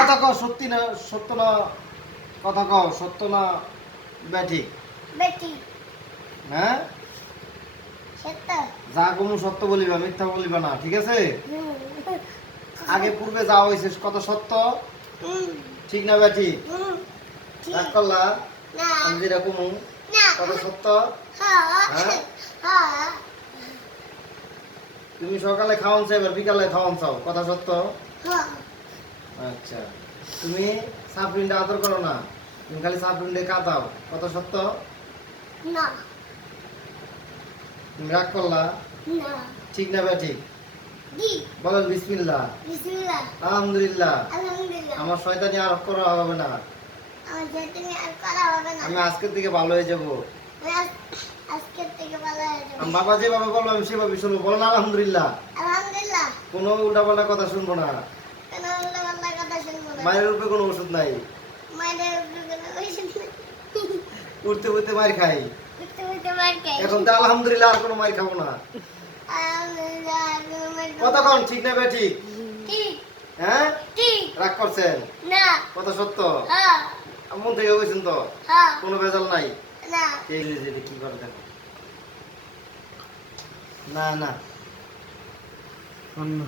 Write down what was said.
কথা কও, সত্যি না সত্য না, কথা কও, সত্য না ব্যাঠিক? বেটি হ্যাঁ, সত্য। যা কোনো সত্য বলিবা, মিথ্যা বলিবা না, ঠিক আছে? হুম, আগে পূর্বে যা হয়েছে কথা সত্য, হুম, ঠিক না ব্যাঠিক? হুম, ঠিক। রাগ করলা? না, আমি যেটা কমু না, কথা সত্য। হ্যাঁ, হ্যাঁ, হ্যাঁ, তুমি সকালে খাওয়ান চাও, এবার বিকালে খাওয়ান চাও, কথা সত্য? হ্যাঁ, আচ্ছা, তুমি সাফরিনটা আদর করো না, তুমি খালি সাফরিনটা কাঁদাও, কথা সত্য? না, তুমি রাগ করলা? না, ঠিক না ব্যাঠিক? দি, বলেন বিসমিল্লাহ, বিসমিল্লাহ, আলহামদুলিল্লাহ। আলহামদুলিল্লাহ। আমার শয়তানি আর করা হবে না, আমার যেদিনে আর করা হবে না। আমি আজকের থেকে ভালো হয়ে যাব। আমি আজকের থেকে ভালো হয়ে যাবো। আমি বাবা যেভাবে বলবো আমি সেভাবে শুনবো, বলেন আলহামদুলিল্লাহ। আলহামদুলিল্লাহ। কোনো উল্টাপাল্টা কথা শুনবো না, কেন উল্টো পাল্টা কথা শুনবো না? মায়ের উপরে কোনো ওষুধ নাই, মায়ের উপরে কোনো ওষুধ নেই। উঠতে উঠতে মার খাই। উঠতে উঠতে মার খাই। এখন তো আলহামদুলিল্লাহ আর কোনো মার খাবো না। আলহামদুলিল্লাহ, কোনো মার খাবো না। কতক্ষণ ঠিক না ব্যাঠিক? ঠিক, হ্যাঁ, ঠিক, রাগ করছেন? না, কথা সত্য? হ্যাঁ, মন থেকে বলছেন তো, হ্যাঁ, কোনো ভেজাল নাই? না, এই যে কি করে দেখো, না না অন্য